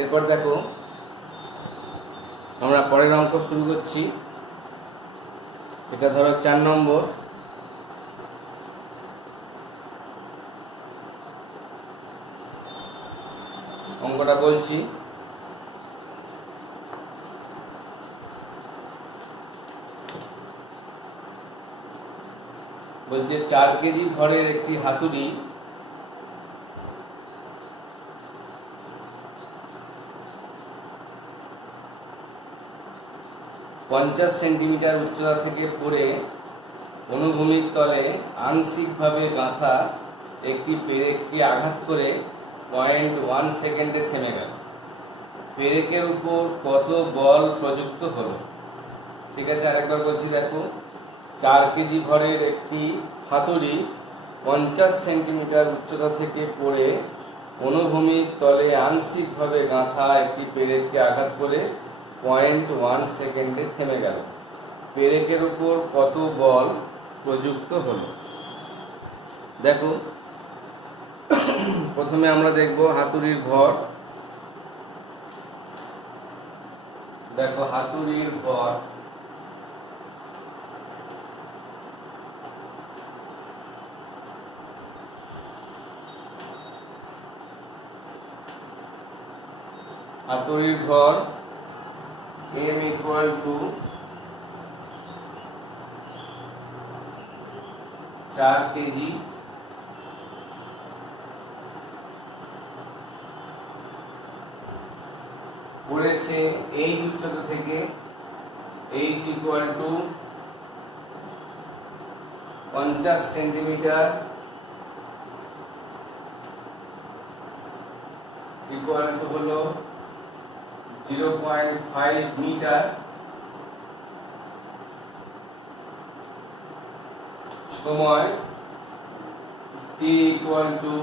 এরপর দেখো আমরা পরের অঙ্ক শুরু করছি। এটা ধরো 4 নম্বর। অঙ্কটা বলছি, বলছে 4 কেজি ভরের একটি হাতুড়ি 50 সেন্টিমিটার উচ্চতা থেকে পড়ে অনুভূমির তলে আংশিকভাবে গাঁথা একটি পেরেককে আঘাত করে 0.1 সেকেন্ডে থেমে গেল। পেরেকের উপর কত বল প্রযুক্ত হলো? ঠিক আছে, আরেকবার বলছি, দেখো 4 কেজি ভরের একটি হাতুড়ি 50 সেন্টিমিটার উচ্চতা থেকে পড়ে অনুভূমির তলে আংশিকভাবে গাঁথা একটি পেরেককে আঘাত করে 0.1 সেকেন্ডে থেমে গেল। পেরেকের উপর কত বল প্রযুক্ত হলো? দেখো প্রথমে আমরা দেখব হাতুড়ির ভর। দেখো হাতুড়ির ভর m equal to 4 কেজি পড়েছে এই উচ্চতা থেকে, h equal to 50 centimetre equal to হলো 0.5 মিটার, সময় t equal to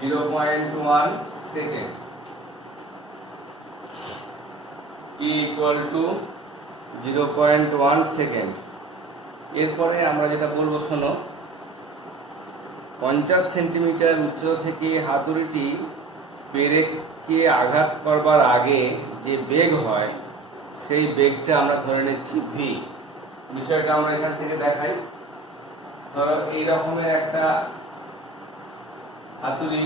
0.1 second, t equal to 0.1 second. এরপরে আমরা যেটা বলবো শোনো, 50 সেন্টিমিটার উচ্চতা থেকে হাতুড়িটি পেরেককে আঘাত করবার আগে যে বেগ হয় সেই বেগটা আমরা ধরে নিচ্ছি v। বিষয়টা আমরা এখান থেকে দেখাই। ধরো এই রকমের একটা হাতুড়ি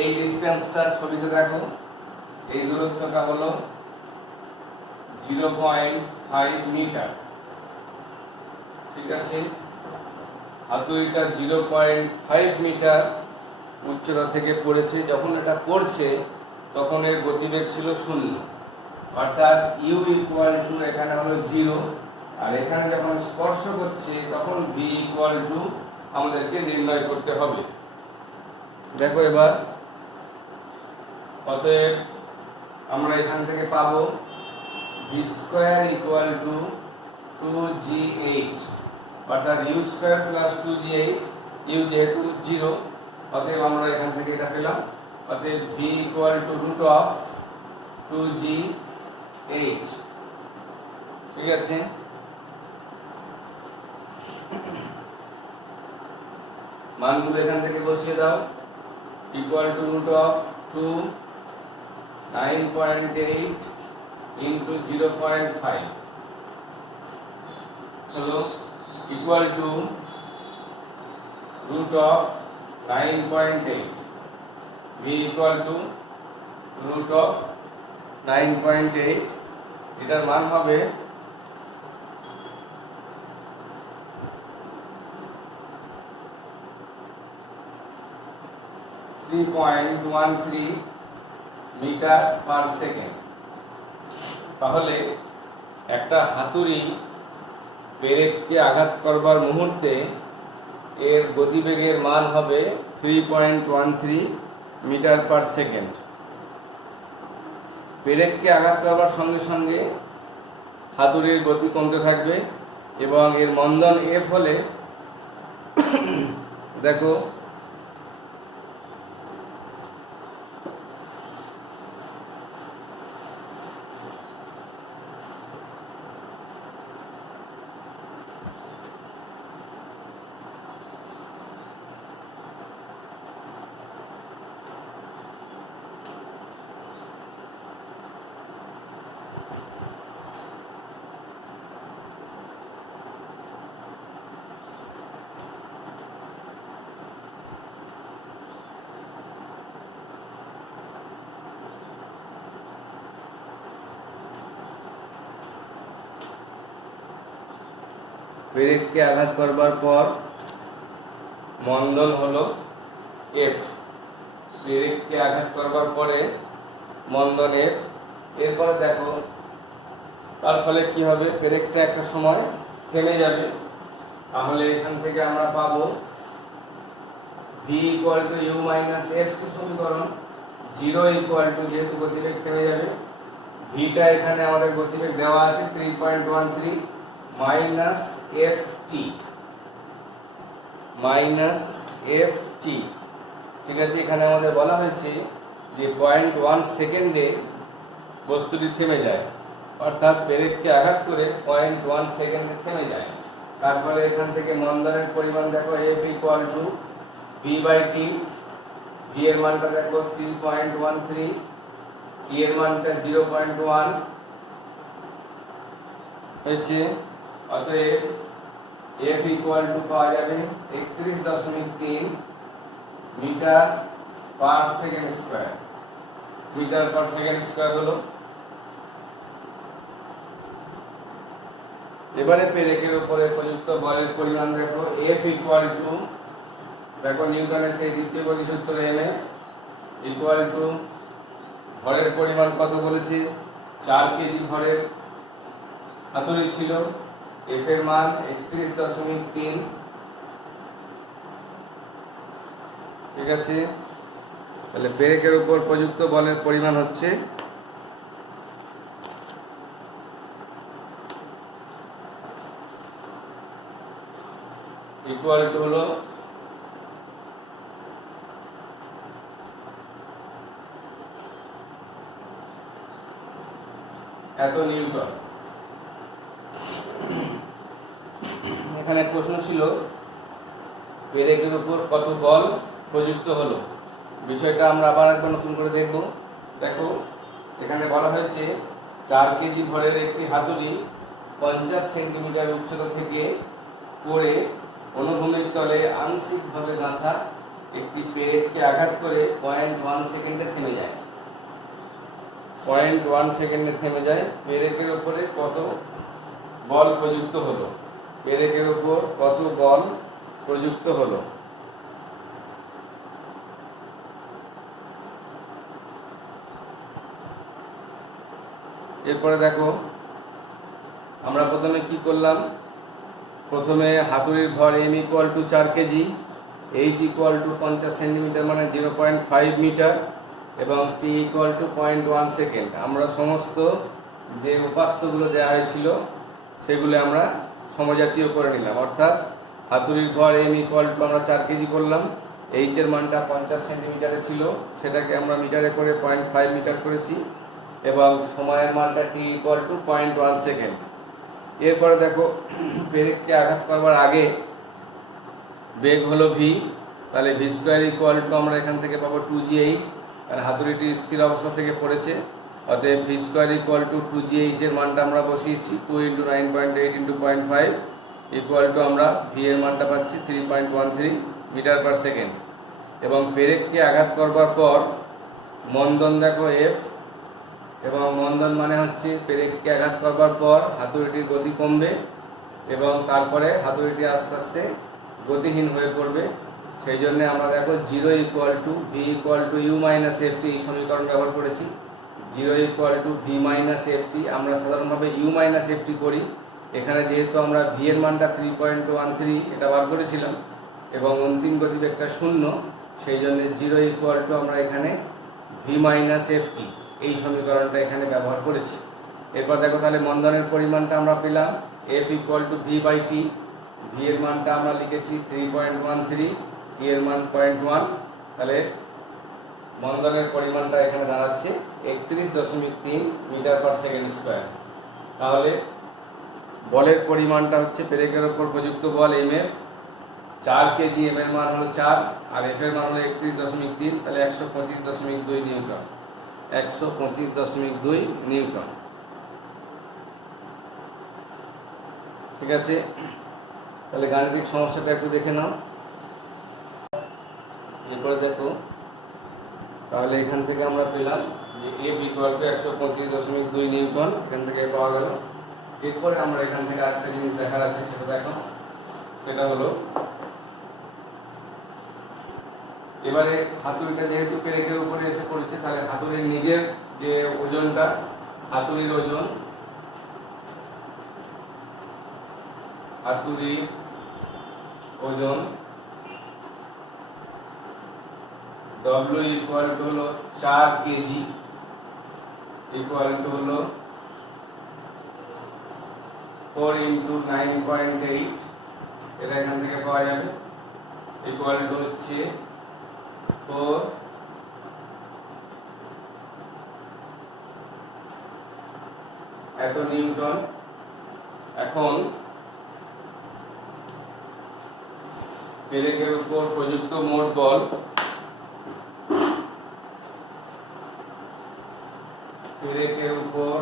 এই ডিস্টেন্সটা ছবিতে দেখো, এই দূরত্বটা হলো 0.5 মিটার। ঠিক আছে, হাতুড়িটা 0.5 মিটার উচ্চতা থেকে পড়েছে। যখন এটা পড়ছে তখন এর গতিবেগ ছিল 0, অর্থাৎ u ইকুয়াল টু এখানে হলো 0, আর এখানে যখন স্পর্শ করছে তখন v ইকুয়াল টু আমাদেরকে নির্ণয় করতে হবে। দেখো এবার অতএব আমরা এখান থেকে পাবো v square equal to 2gh, অর্থাৎ u square plus 2gh, u যেহেতু 0 অতএব আমরা এখান থেকে এটা পেলাম। অতএব v equal to root of 2gh। ঠিক আছে, মানগুলো এখান থেকে বসিয়ে দাও। Equal to root of 2 9.8 into 0.5 হলো equal to root of 9.8, v equal to root of 9.8। এটার মান হবে 3.13 মিটার পার সেকেন্ড। তাহলে একটা হাতুড়ি পেরেককে আঘাত করবার মুহূর্তে এর গতিবেগের মান হবে 3.13 মিটার পার সেকেন্ড। পেরেককে আঘাত করবার সঙ্গে সঙ্গে হাতুড়ির গতি কমতে থাকবে এবং এর মন্দন f হলে দেখো ব্রেককে আঘাত করবার পর মন্দন হলো এফ। ব্রেককে আঘাত করবার পরে মন্দন এফ। এরপরে দেখো তার ফলে কি হবে, ব্রেকটা একটা সময় থেমে যাবে। তাহলে এখান থেকে আমরা পাবো V equal to U minus F T সমীকরণ। জিরো ইকুয়াল টু, যেহেতু গতিবেগ থেমে যাবে, ভিটা এখানে আমাদের গতিবেগ দেওয়া আছে 3.13 মাইনাস এফ টি, মাইনাস এফ টি। ঠিক আছে, এখানে আমাদের বলা হয়েছে যে 0.1 সেকেন্ডে বস্তুটি থেমে যায়, অর্থাৎ ব্রেককে আঘাত করে 0.1 সেকেন্ডে থেমে যায়। তারপরে এখান থেকে মন্দনের পরিমাণ দেখো F equal to V by T. V এর মানটা দেখো 3.13, টি এর মানটা 0.1 হয়েছে। অতএব এফ ইকুয়াল টু পাওয়া যাবে 31.3 metre per second square. Metre per second square হলো। এবারে ব্রেকের উপরে প্রযুক্ত বলের পরিমাণ দেখো এফ ইকুয়াল টু, দেখো নিউটনের সেই দ্বিতীয় গতিসূত্র এমএফ ইকুয়াল টু ভরের পরিমাণ কত বলেছে, 4 কেজি ভরের হাতুড়ি ছিল, এফ এর মান 31.3। ঠিক আছে, তাহলে ব্রেকের উপর প্রযুক্ত বলের পরিমাণ হচ্ছে ইকুয়াল টু হলো এত নিউটন। এখানে প্রশ্ন ছিল ব্রেকের উপর কত বল প্রযুক্ত হলো। বিষয়টা আমরা আবার একবার নতুন করে দেখব। দেখো এখানে বলা হয়েছে 4 কেজি ভরের একটি হাতুড়ি 50 সেন্টিমিটার উচ্চতা থেকে পড়ে অনুভূমির তলে আংশিকভাবে গাঁথা একটি ব্রেককে আঘাত করে 0.1 সেকেন্ডে থেমে যায়। 0.1 সেকেন্ডে থেমে যায়। ব্রেকের উপরে কত বল প্রযুক্ত হলো, ব্রেকের উপর কত বল প্রযুক্ত হলো। এরপরে দেখো আমরা প্রথমে কি করলাম, প্রথমে হাতুড়ির ভর M equal to 4 KG, H equal to 50 centimetre মানে 0.5 মিটার এবং টি ইকুয়াল টু 0.1 সেকেন্ড। আমরা সমস্ত যে উপাত্তগুলো দেওয়া হয়েছিল সেগুলো আমরা সমজাতীয় করে নিলাম, অর্থাৎ হাতুড়ির ভর এম ইকুয়াল টু আমরা 4 কেজি করলাম, এইচ এর মানটা 50 সেন্টিমিটারে ছিল, সেটাকে আমরা মিটারে করে 0.5 মিটার করেছি এবং সময়ের মানটা টি ইকুয়াল টু 0.1 সেকেন্ড। এরপরে দেখো ব্রেককে আঘাত করবার আগে বেগ হলো ভি, তাহলে ভি স্কোয়ার ইকুয়াল টু আমরা এখান থেকে পাবো 2gh, আর হাতুড়িটি স্থির অবস্থা থেকে পড়েছে, অতএব V square equal two 2gh এর মানটা আমরা বসিয়েছি 2 × 9.8 × 0.5 ইকুয়াল টু আমরা ভি এর মানটা পাচ্ছি 3.13 মিটার পার সেকেন্ড। এবং ব্রেককে আঘাত করবার পর মন্দন দেখো এফ, এবং মন্দন মানে হচ্ছে ব্রেককে আঘাত করবার পর হাতুড়িটির গতি কমবে এবং তারপরে হাতুড়িটি আস্তে আস্তে গতিহীন হয়ে পড়বে। সেই জন্য আমরা দেখো 0 equal to V equal to U minus F T এই সমীকরণ ব্যবহার করেছি। 0 equal to V minus F T, আমরা সাধারণভাবে ইউ মাইনাস এফ টি করি। এখানে যেহেতু আমরা ভি এর মানটা 3.13 এটা বার করেছিলাম এবং অন্তিম গতিবেগটা 0, সেই জন্য 0 ইকুয়াল টু আমরা এখানে ভি মাইনাস এফ টি এই সমীকরণটা এখানে ব্যবহার করেছি। এরপর দেখো তাহলে মন্দনের পরিমাণটা আমরা পেলাম F equal to V by T. V এর মানটা আমরা লিখেছি 3.13, টি এর মান 0.1, তাহলে মন্দনের পরিমাণটা এখানে দাঁড়াচ্ছে 31.3 মিটার পার সেকেন্ড স্কোয়ার। তাহলে বলের পরিমাণটা হচ্ছে ব্রেকের ওপর প্রযুক্ত বল এম এফ 4 কেজি, এম এর মান হলো 4 আর এফ এর মান হলো 31.3, তাহলে 125.2 নিউটন, 125.2 নিউটন। ঠিক আছে, তাহলে গাণিতিক সমস্যাটা একটু দেখে নাও। এরপরে দেখো, তাহলে এখান থেকে আমরা পেলাম যে F ইকুয়াল টু 125.2 নিউটন, এখান থেকে পাওয়া গেল। এরপরে আমরা এখান থেকে আরেকটা জিনিস দেখার আছে, সেটা দেখো, সেটা হলো এবারে হাতুড়িটা যেহেতু পেরেকের উপরে এসে পড়েছে, তাহলে হাতুড়ির নিজের যে ওজনটা, হাতুড়ির ওজন, W ইকুয়াল টু হলো 4 কেজি, ইকুয়াল টু হলো 4 ইন্টু 9.8, এটা এখান থেকে পাওয়া যাবে, ইকুয়াল টু হচ্ছে 4 এত নিউটন। এখন পেরেকের উপর প্রযুক্ত মোট বল, পেরেকের উপর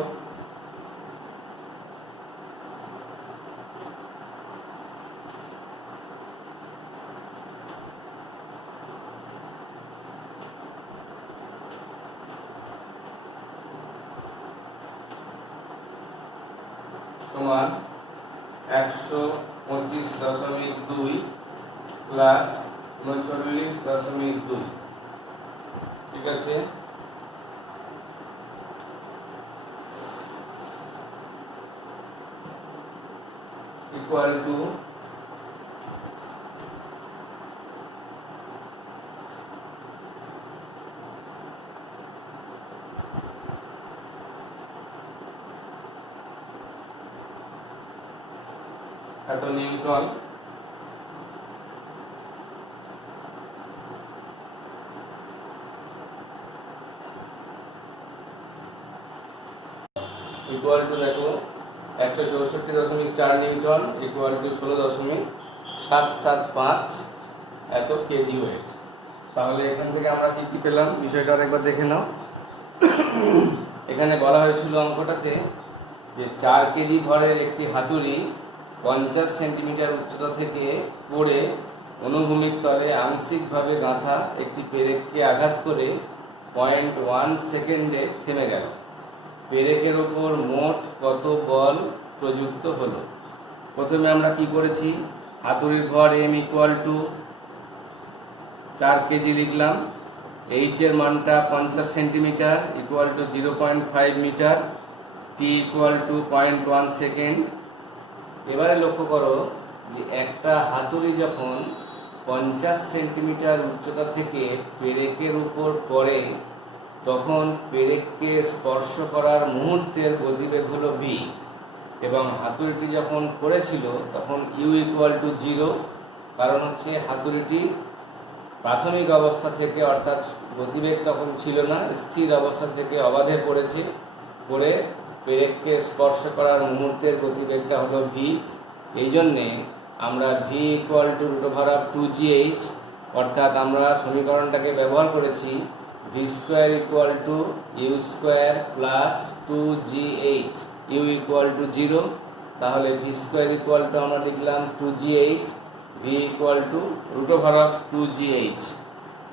সমান 125.2 প্লাস 39.2, ঠিক আছে। ইকুয়াল টু এত নিউটন। ইকুয়াল টু দেখো 164.4 নিউটন, ইকুয়াল টু 16.775 এত কেজি ওয়েট। তাহলে এখান থেকে আমরা কি কি পেলাম বিষয়টা আরেকবার দেখে নাও। এখানে বলা হয়েছিল অঙ্কটাতে যে 4 কেজি ভরের একটি হাতুড়ি 50 সেন্টিমিটার উচ্চতা থেকে পড়ে অনুভূমিক তলে আংশিকভাবে গাঁথা একটি পেরেককে আঘাত করে 0.1 সেকেন্ডে থেমে গেল। পেরেকের ওপর মোট কত বল প্রযুক্ত হলো? প্রথমে আমরা কি করেছি, হাতুড়ির ভর M ইকুয়াল টু 4 কেজি লিখলাম, H এর মানটা 50 centimetre, equal to 0.5 metre, T equal to 0.1 second. এবারে লক্ষ্য করো যে একটা হাতুড়ি যখন 50 সেন্টিমিটার উচ্চতা থেকে পেরেকের উপর পড়ে, তখন পেরেককে স্পর্শ করার মুহূর্তের গতিবেগ হলো v, এবং হাতুড়িটি যখন পড়েছিল তখন u ইকুয়াল টু 0, কারণ হচ্ছে হাতুড়িটি প্রাথমিক অবস্থা থেকে, অর্থাৎ গতিবেগ তখন ছিল না, স্থির অবস্থা থেকে অবাধে পড়েছে, পড়ে পেরেককে স্পর্শ করার মুহূর্তের গতিবেগটা হলো v। এই জন্যে আমরা v ইকুয়াল টু √2gh, অর্থাৎ আমরা সমীকরণটাকে ব্যবহার করেছি v square equal to U square plus 2gh, U equal to 0। তাহলে v স্কোয়ার ইকুয়াল টু আমরা লিখলাম 2gh, v equal two √2gh,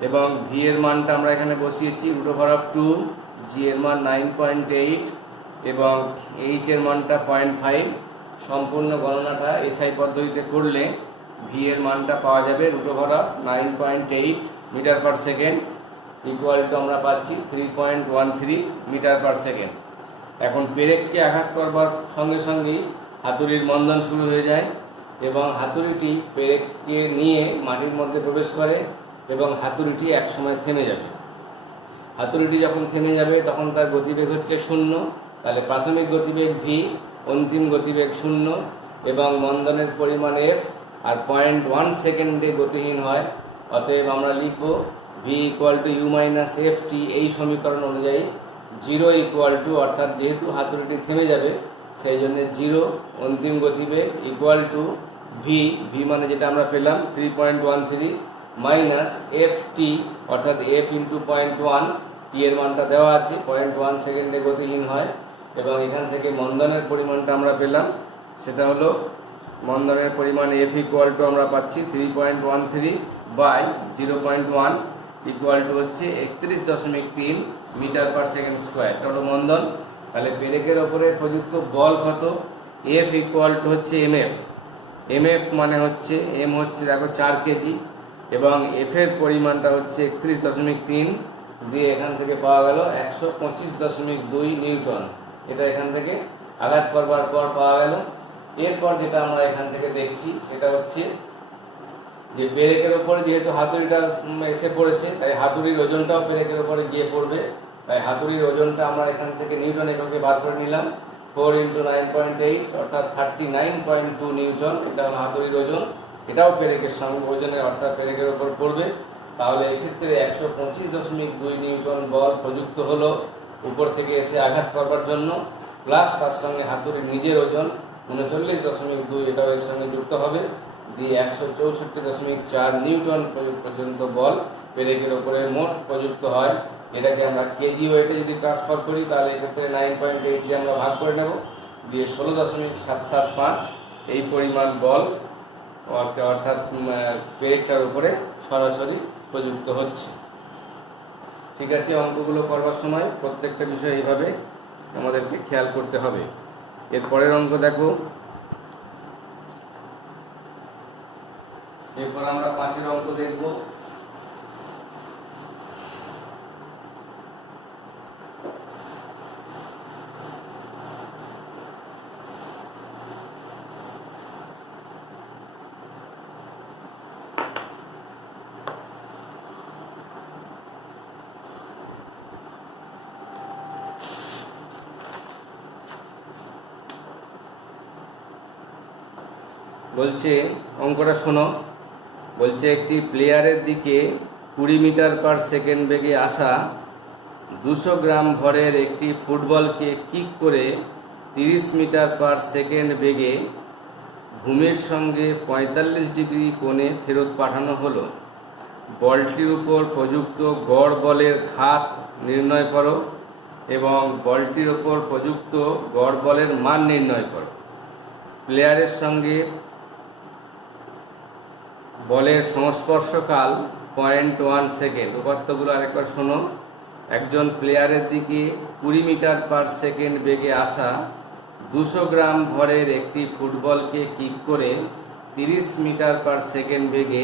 এবং v এর মানটা আমরা এখানে বসিয়েছি √2, g এর মান 9.8 এবং h এর মানটা 0.5। সম্পূর্ণ গণনাটা এসআই পদ্ধতিতে করলে v এর মানটা পাওয়া যাবে √9.8 metre per second, equal to আমরা পাচ্ছি 3.13 মিটার পার সেকেন্ড। এখন পেরেককে আঘাত করবার সঙ্গে সঙ্গেই হাতুড়ির মন্দন শুরু হয়ে যায় এবং হাতুড়িটি পেরেককে নিয়ে মাটির মধ্যে প্রবেশ করে এবং হাতুড়িটি একসময় থেমে যাবে। হাতুড়িটি যখন থেমে যাবে তখন তার গতিবেগ হচ্ছে 0, তাহলে প্রাথমিক গতিবেগ v, অন্তিম গতিবেগ 0 এবং মন্দনের পরিমাণ f, আর 0.1 সেকেন্ডে গতিহীন হয়। অতএব আমরা লিখব v equal two u minus F T. এই সমীকরণ অনুযায়ী 0 ইকুয়াল টু, অর্থাৎ যেহেতু হাতুড়িটি থেমে যাবে সেই জন্য 0 অন্তিম গতিবেগ ইকুয়াল টু ভি, ভি মানে যেটা আমরা পেলাম 3.13 মাইনাস এফ টি, অর্থাৎ এফ ইন্টু 0.1, টি এর মানটা দেওয়া আছে, 0.1 সেকেন্ডে গতিহীন হয়। এবং এখান থেকে মন্দনের পরিমাণটা আমরা পেলাম, সেটা হলো মন্দনের পরিমাণ F ইকুয়াল টু আমরা পাচ্ছি 3.13 বাই 0.1 ইকুয়াল টু হচ্ছে 31.3 মিটার পার সেকেন্ড স্কোয়ার। এটা হলো মন্দন। তাহলে পেরেকের ওপরে প্রযুক্ত বল কত? F ইকুয়াল টু হচ্ছে MF। MF মানে হচ্ছে M হচ্ছে দেখো 4 কেজি এবং F এর পরিমাণটা হচ্ছে 31.3 দিয়ে এখান থেকে পাওয়া গেল 125.2 নিউটন। এটা এখান থেকে আঘাত করবার পর পাওয়া গেল। এরপর যেটা আমরা এখান থেকে দেখছি সেটা হচ্ছে যে পেরেকের ওপরে যেহেতু হাতুড়িটা এসে পড়েছে, তাই হাতুড়ির ওজনটাও পেরেকের ওপরে গিয়ে পড়বে। তাই হাতুড়ির ওজনটা আমরা এখান থেকে নিউটন এককে বার করে নিলাম। 4 × 9.8 অর্থাৎ 39.2 নিউটন। এটা হলো হাতুড়ির ওজন। এটাও পেরেকের সঙ্গে ওজনে অর্থাৎ পেরেকের ওপর পড়বে। তাহলে এক্ষেত্রে 125.2 নিউটন বল প্রযুক্ত হলো উপর থেকে এসে আঘাত করবার জন্য, প্লাস তার সঙ্গে হাতুড়ির নিজের ওজন 39.2 এটাও এর সঙ্গে যুক্ত হবে, দিয়ে 164.4 নিউটন পর্যন্ত বল পেরেকের ওপরে মোট প্রযুক্ত হয়। এটাকে আমরা কেজি ওয়েটে যদি ট্রান্সফার করি তাহলে এক্ষেত্রে 9.8 দিয়ে আমরা ভাগ করে নেব, দিয়ে 16.775 এই পরিমাণ বল অর্থাৎ পেরেকটার উপরে সরাসরি প্রযুক্ত হচ্ছে। ঠিক আছে, অঙ্কগুলো করবার সময় প্রত্যেকটা বিষয় এইভাবে আমাদেরকে খেয়াল করতে হবে। এরপরের অঙ্ক দেখো। এরপর আমরা 5 অঙ্ক দেখব। বলছে অঙ্কটা শোনো। বলছে একটি প্লেয়ারের দিকে 20 মিটার পার সেকেন্ড বেগে আসা 200 গ্রাম ভরের একটি ফুটবলকে কিক করে 30 মিটার পার সেকেন্ড বেগে ভূমির সঙ্গে 45 ডিগ্রি কোণে ফেরত পাঠানো হলো। বলটির উপর প্রযুক্ত গড় বলের ঘাত নির্ণয় করো এবং বলটির উপর প্রযুক্ত গড় বলের মান নির্ণয় করো। প্লেয়ারের সঙ্গে বলের সংস্পর্শকাল 0.1 সেকেন্ড। উপাত্তগুলো আরেকবার শোনো। একজন প্লেয়ারের দিকে 20 মিটার পার সেকেন্ড বেগে আসা 200 গ্রাম ভরের একটি ফুটবলকে কিক করে 30 মিটার পার সেকেন্ড বেগে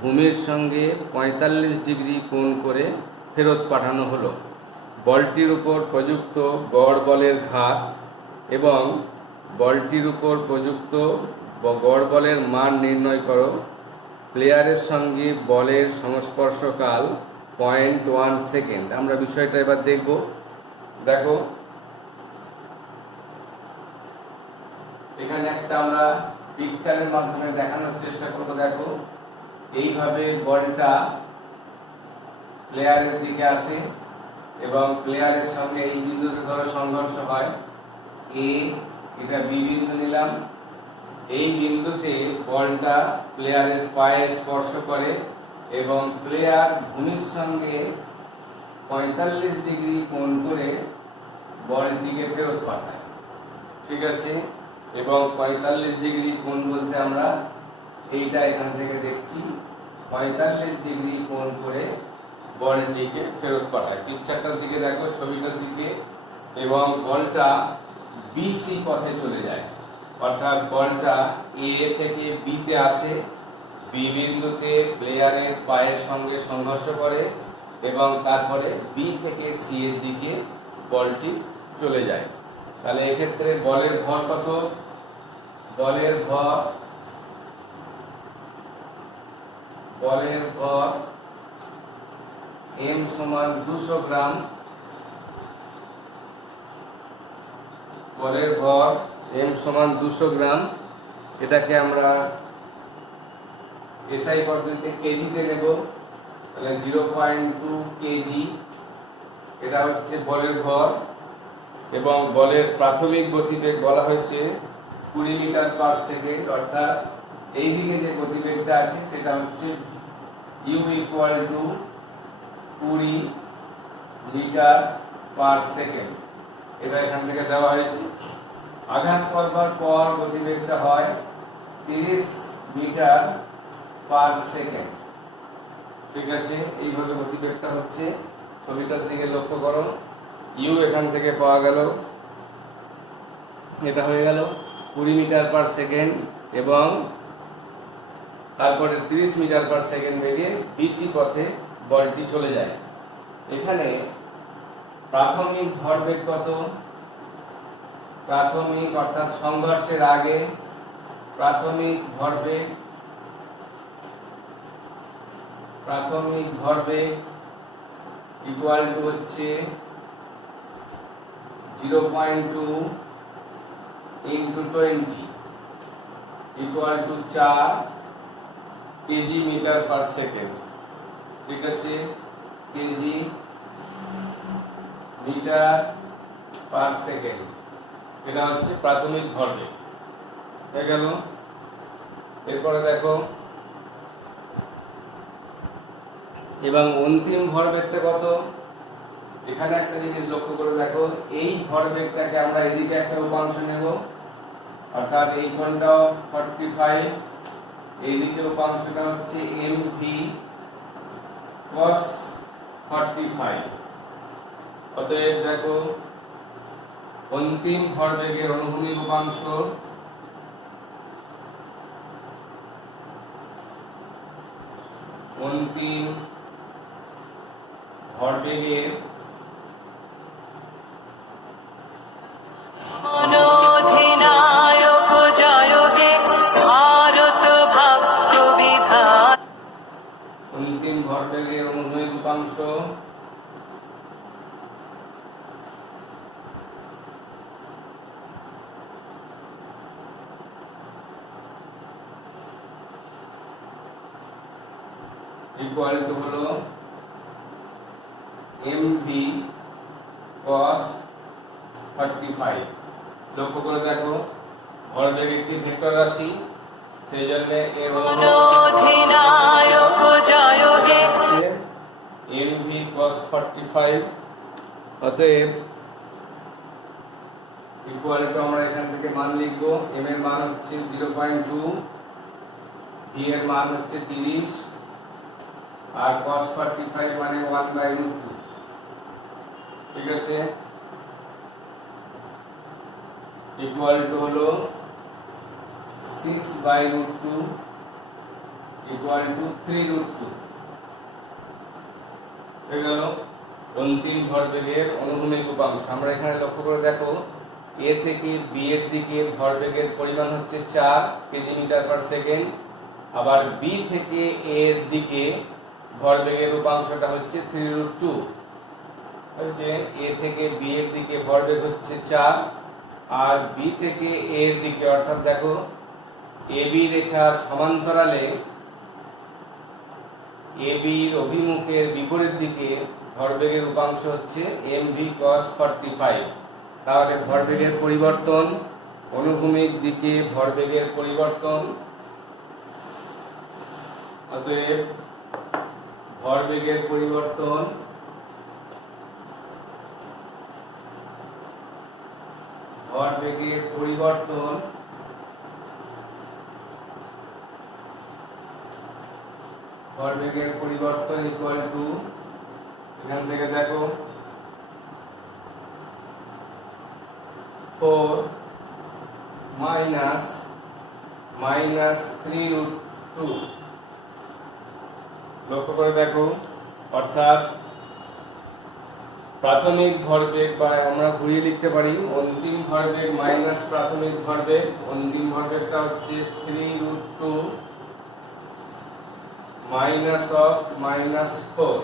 ভূমির সঙ্গে 45 ডিগ্রি কোণ করে ফেরত পাঠানো হলো। বলটির উপর প্রযুক্ত গড় বলের ঘাত এবং বলটির উপর প্রযুক্ত গড় বলের মান নির্ণয় করো। প্লেয়ারের সঙ্গে বলের সংস্পর্শকাল 0.1 সেকেন্ড। আমরা বিষয়টা এবার দেখব। দেখো এখানে একটা আমরা পিকচারের মাধ্যমে দেখানোর চেষ্টা করব। দেখো এইভাবে বলটা প্লেয়ারের দিকে আসে এবং প্লেয়ারের সঙ্গে এই বিন্দুতে ধরো সংঘর্ষ হয়। এটা বি বিন্দু নিলাম। এই বিন্দুতে বলটা প্লেয়ারের পায়ে স্পর্শ করে এবং প্লেয়ার ভূমির সঙ্গে 45 ডিগ্রি কোণ করে বলটিকে ফেরত পাঠায়। ঠিক আছে, এবং 45 ডিগ্রি কোণ বলতে আমরা এইটা এখান থেকে দেখছি, 45 ডিগ্রি কোণ করে বলটিকে ফেরত পাঠায়। পিকচারটার দিকে দেখো, ছবিটার দিকে, এবং বলটা বিসি পথে চলে যায়। অর্থাৎ বলটা এ থেকে বিতে আসে, বি বিন্দুতে প্লেয়ারের পায়ের সঙ্গে সংঘর্ষ করে এবং তারপরে বি থেকে সি এর দিকে বলটি চলে যায়। তাহলে এক্ষেত্রে বলের ভর কত? বলের ভর m সমান 200 গ্রাম। বলের ভর m সমান 200 গ্রাম। এটাকে আমরা এসআই পদ্ধতিতে কেজিতে নেব। তাহলে 0.2 কেজি এটা হচ্ছে বলের ভর। এবং বলের প্রাথমিক গতিবেগ বলা হয়েছে 20 মিটার পার সেকেন্ড। অর্থাৎ এই দিকে যে গতিবেগটা আছে সেটা হচ্ছে u equal to 20 metre per second. এটা এখান থেকে দেওয়া হয়েছে। আঘাত করবার পর গতিবেগটা হয় 30 মিটার পার সেকেন্ড। ঠিক আছে, এইভাবে গতিবেগটা হচ্ছে। ছবিটার দিকে লক্ষ্য করো, ইউ এখান থেকে পাওয়া গেল, এটা হয়ে গেল 20 মিটার পার সেকেন্ড, এবং তারপরে 30 মিটার পার সেকেন্ড বেগে বিসি পথে বলটি চলে যায়। এখানে প্রাথমিক ভরবেগ কত? প্রাথমিক অর্থাৎ সংঘর্ষের আগে প্রাথমিক ভরবেগ ইকুয়াল টু হচ্ছে 0.2 into 20 equal to 4 KG metre per second. ঠিক আছে, কেজি মিটার পার সেকেন্ড, এটা হচ্ছে প্রাথমিক ভরবেগ হয়ে গেল। এরপরে দেখো, এবং অন্তিম ভরবেগটা কত? এখানে একটা জিনিস লক্ষ্য করে দেখো, এই ভরবেগটাকে আমরা এদিকে একটা উপাংশ নেব, অর্থাৎ এই কোণটাও 45, এইদিকে উপাংশটা হচ্ছে mv cos 45। অতএব দেখো, অন্তিম ভরবেগের অনুভূমিক উপাংশ অন্তিম ভরবেগের অন্তিম ভরবেগের অনুভূমিক উপাংশ ইকুয়াল টু হলো mv cos 45। লক্ষ্য করে দেখো, ভরবেগ একটি ভেক্টর রাশি, সেই জন্য এর mv cos 45। অতএব ইকুয়াল টু আমরা এখান থেকে মান লিখব, m এর মান হচ্ছে 0.2, v এর মান হচ্ছে 30, আর cos 45 মানে 1/√2। ঠিক আছে, ইকুয়াল টু হলো 6/√2 ইকুয়াল টু 3√2 হয়ে গেল অন্তিম ভরবেগের অনুভূমিক উপাংশ। আমরা এখানে লক্ষ্য করে দেখো, এ থেকে বি এর দিকে ভরবেগের পরিমাণ হচ্ছে 4 কেজি মিটার পার সেকেন্ড, আবার বি থেকে এ এর দিকে ভরবেগের উপাংশটা হচ্ছে 3√2। হচ্ছে এ থেকে বি এর দিকে ভরবেগ হচ্ছে 4, আর বি থেকে এ এর দিকে, অর্থাৎ দেখো এ বি রেখার সমান্তরালে এ বির অভিমুখের বিপরীত দিকে ভরবেগের উপাংশ হচ্ছে mv cos 45। তাহলে ভরবেগের পরিবর্তন, অনুভূমিক দিকে ভরবেগের পরিবর্তন, অতএব ভরবেগের পরিবর্তন ইকুয়াল টু, এখান থেকে দেখো 4 মাইনাস 3√2। লক্ষ্য করে দেখো, অর্থাৎ প্রাথমিক ভরবেগ, বা আমরা ঘুরিয়ে লিখতে পারি অন্তিম ভরবেগ মাইনাস প্রাথমিক ভরবেগ। অন্তিম ভরবেগটা হচ্ছে 3√2 মাইনাস অফ -4।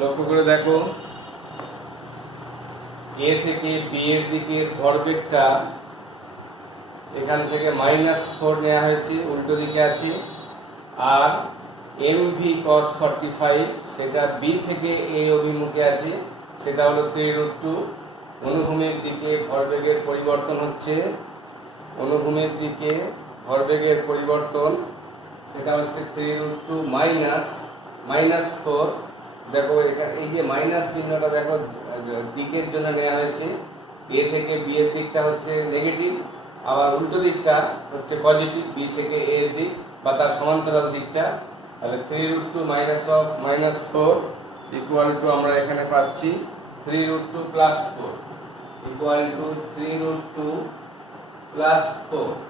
লক্ষ্য করে দেখো, এ থেকে বি এর দিকের ভরবেগটা এখান থেকে -4 নেওয়া হয়েছে, উল্টো দিকে আছে, আর mv cos 45 সেটা বি থেকে এ অভিমুখে আছে, সেটা হলো 3√2। অনুভূমিক দিকে ভরবেগের পরিবর্তন হচ্ছে, অনুভূমিক দিকে ভরবেগের পরিবর্তন সেটা হচ্ছে 3√2 মাইনাস 4। দেখো এখানে এই যে মাইনাস চিহ্নটা দেখো দিকের জন্য নেওয়া হয়েছে, এ থেকে বি এর দিকটা হচ্ছে নেগেটিভ, আবার উল্টো দিকটা হচ্ছে পজিটিভ, বি থেকে এ এর দিক বা তার সমান্তরাল দিকটা। তাহলে 3√2 -4 ইকুয়াল টু আমরা এখানে পাচ্ছি 3√2 + 4 ইকুয়াল টু 3√2 + 4।